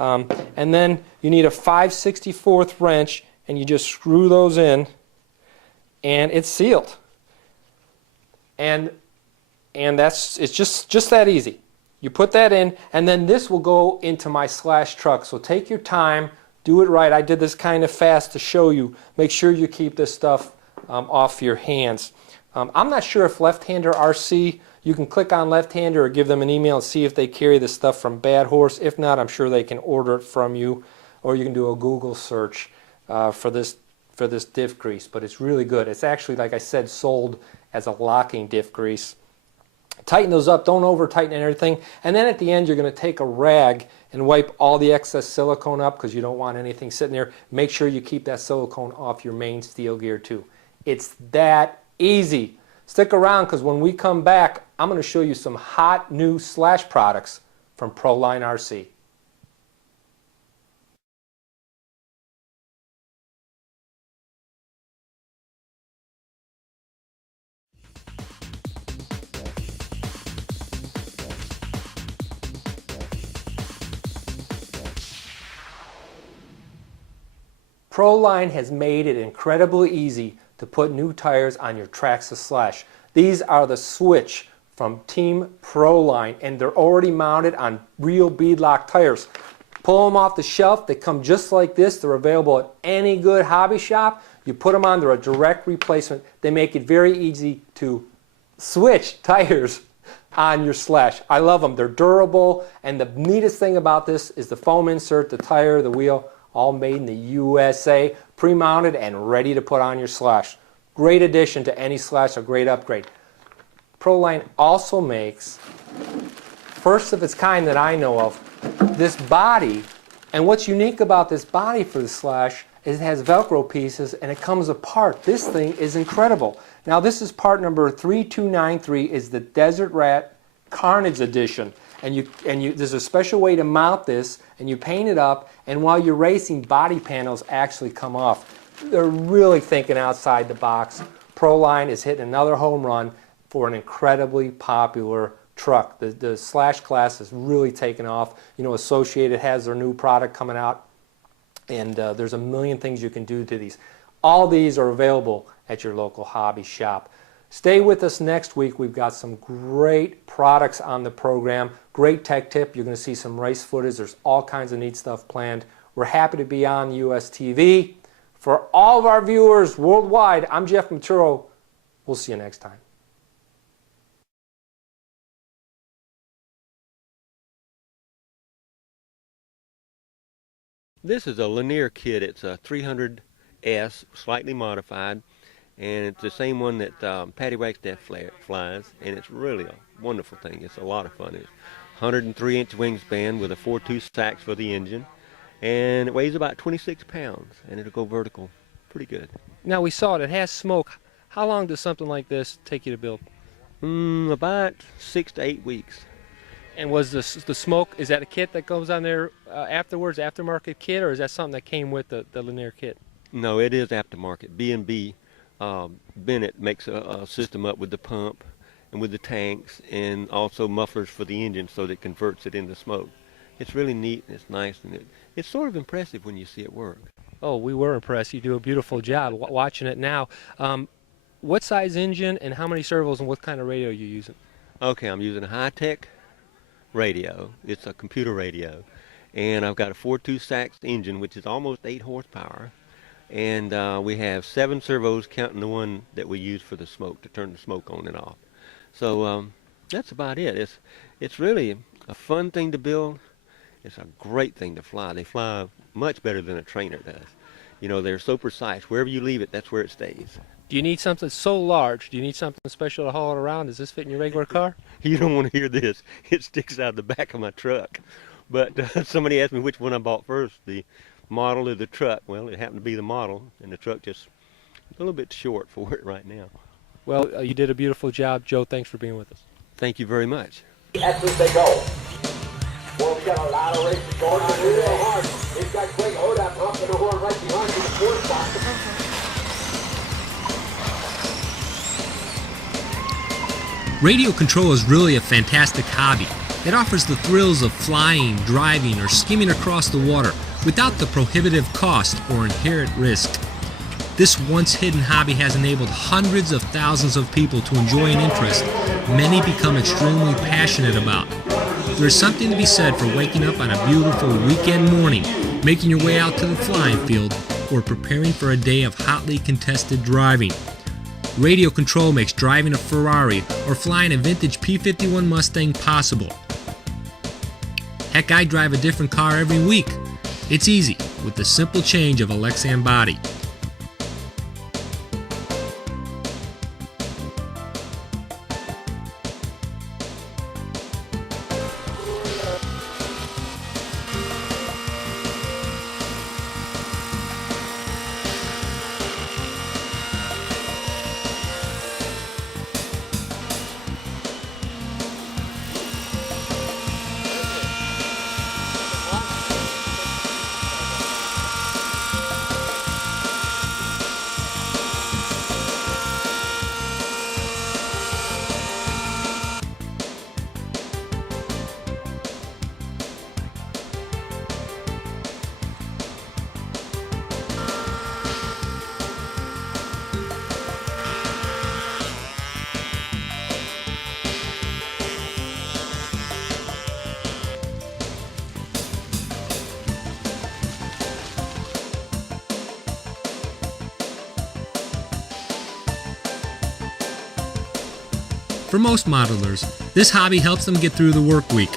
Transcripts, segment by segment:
And then you need a 5/64 wrench, and you just screw those in, and it's sealed. And it's just that easy. You put that in, and then this will go into my slash truck. So take your time, do it right. I did this kind of fast to show you. Make sure you keep this stuff off your hands. I'm not sure if Left-Hander RC, you can click on Left-Hander or give them an email and see if they carry this stuff from Bad Horse. If not, I'm sure they can order it from you, or you can do a Google search for this diff grease. But it's really good. It's actually, like I said, sold as a locking diff grease. Tighten those up, don't over tighten everything, and then at the end you're going to take a rag and wipe all the excess silicone up because you don't want anything sitting there. Make sure you keep that silicone off your main steel gear too. It's that easy. Stick around because when we come back, I'm going to show you some hot new slash products from Proline RC. Proline has made it incredibly easy to put new tires on your Traxxas Slash. These are the Switch from Team Proline, and they're already mounted on real beadlock tires. Pull them off the shelf, they come just like this. They're available at any good hobby shop. You put them on, they're a direct replacement. They make it very easy to switch tires on your Slash. I love them, they're durable, and the neatest thing about this is the foam insert, the tire, the wheel, all made in the USA, pre-mounted and ready to put on your Slash. Great addition to any Slash, a great upgrade. Proline also makes, first of its kind that I know of, this body. And what's unique about this body for the Slash is it has Velcro pieces and it comes apart. This thing is incredible. Now this is part number 3293, is the Desert Rat Carnage Edition. And there's a special way to mount this, and you paint it up, and while you're racing, body panels actually come off. They're really thinking outside the box. Proline is hitting another home run for an incredibly popular truck. The Slash class has really taken off. You know, Associated has their new product coming out, and there's a million things you can do to these. All these are available at your local hobby shop. Stay with us next week. We've got some great products on the program. Great tech tip. You're going to see some race footage. There's all kinds of neat stuff planned. We're happy to be on US TV. For all of our viewers worldwide, I'm Jeff Maturo. We'll see you next time. This is a Lanier kit. It's a 300S, slightly modified. And it's the same one that Patty Wagstaff flies, and it's really a wonderful thing. It's a lot of fun. It's 103-inch wingspan with a 4.2 sacks for the engine, and it weighs about 26 pounds, and it'll go vertical pretty good. Now we saw it. It has smoke. How long does something like this take you to build? About 6 to 8 weeks. And was the smoke, is that a kit that goes on there afterwards, aftermarket kit, or is that something that came with the Lanier kit? No, it is aftermarket. B&B. Bennett makes a system up with the pump and with the tanks, and also mufflers for the engine so that it converts it into smoke. It's really neat and it's nice, and it's sort of impressive when you see it work. Oh, we were impressed. You do a beautiful job watching it now. What size engine and how many servos and what kind of radio are you using? Okay, I'm using a high-tech radio. It's a computer radio, and I've got a 4.2 sacks engine, which is almost 8 horsepower. And we have 7 servos, counting the one that we use for the smoke, to turn the smoke on and off. So that's about it. It's really a fun thing to build. It's a great thing to fly. They fly much better than a trainer does. You know, they're so precise. Wherever you leave it, that's where it stays. Do you need something so large? Do you need something special to haul it around? Does this fit in your regular car? You don't want to hear this. It sticks out the back of my truck. But somebody asked me which one I bought first, the model or the truck. Well, it happened to be the model, and the truck just a little bit short for it right now. Well, you did a beautiful job. Joe, thanks for being with us. Thank you very much. As they go. Well, we got a lot of races going on real hard. They've got Greg Hodap up in the horn right behind you, the 4th spot. Radio control is really a fantastic hobby. It offers the thrills of flying, driving, or skimming across the water without the prohibitive cost or inherent risk. This once hidden hobby has enabled hundreds of thousands of people to enjoy an interest many become extremely passionate about. There is something to be said for waking up on a beautiful weekend morning, making your way out to the flying field, or preparing for a day of hotly contested driving. Radio control makes driving a Ferrari or flying a vintage P-51 Mustang possible. Heck, I drive a different car every week. It's easy with the simple change of a Lexan body. For most modelers, this hobby helps them get through the work week.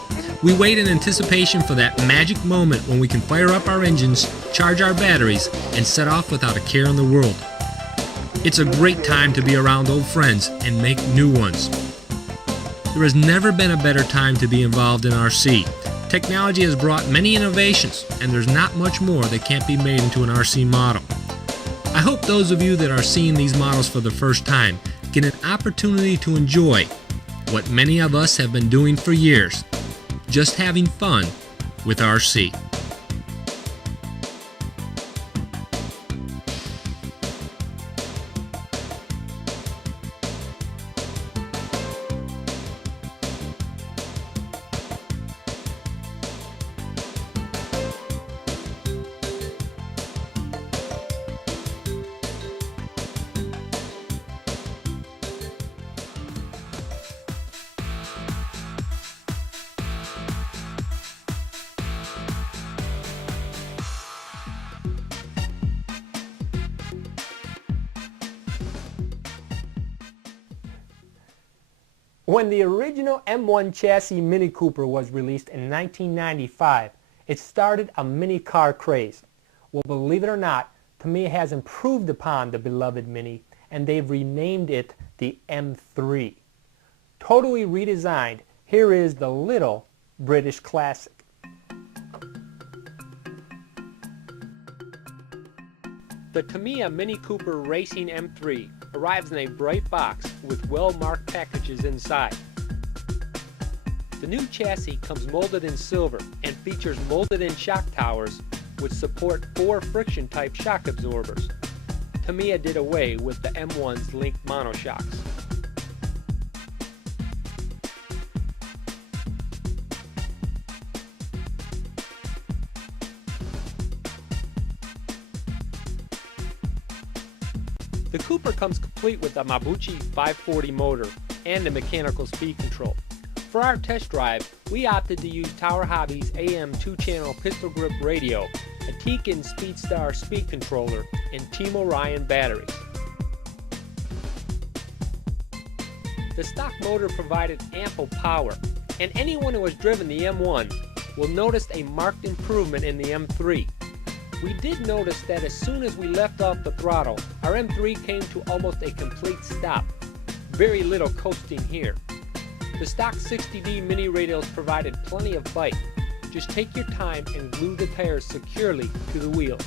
We wait in anticipation for that magic moment when we can fire up our engines, charge our batteries, and set off without a care in the world. It's a great time to be around old friends and make new ones. There has never been a better time to be involved in RC. Technology has brought many innovations, and there's not much more that can't be made into an RC model. I hope those of you that are seeing these models for the first time get an opportunity to enjoy what many of us have been doing for years, just having fun with RC. When the original M1 chassis Mini Cooper was released in 1995, it started a mini car craze. Well, believe it or not, Tamiya has improved upon the beloved Mini, and they've renamed it the M3. Totally redesigned, here is the little British classic. The Tamiya Mini Cooper Racing M3 arrives in a bright box with well-marked packages inside. The new chassis comes molded in silver and features molded-in shock towers which support 4 friction-type shock absorbers. Tamiya did away with the M1's linked monoshocks. The Cooper comes complete with a Mabuchi 540 motor and a mechanical speed control. For our test drive, we opted to use Tower Hobby's AM 2-channel pistol grip radio, a Tekin Speedstar speed controller, and Team Orion batteries. The stock motor provided ample power, and anyone who has driven the M1 will notice a marked improvement in the M3. We did notice that as soon as we left off the throttle, our M3 came to almost a complete stop. Very little coasting here. The stock 60D mini radials provided plenty of bite. Just take your time and glue the tires securely to the wheels.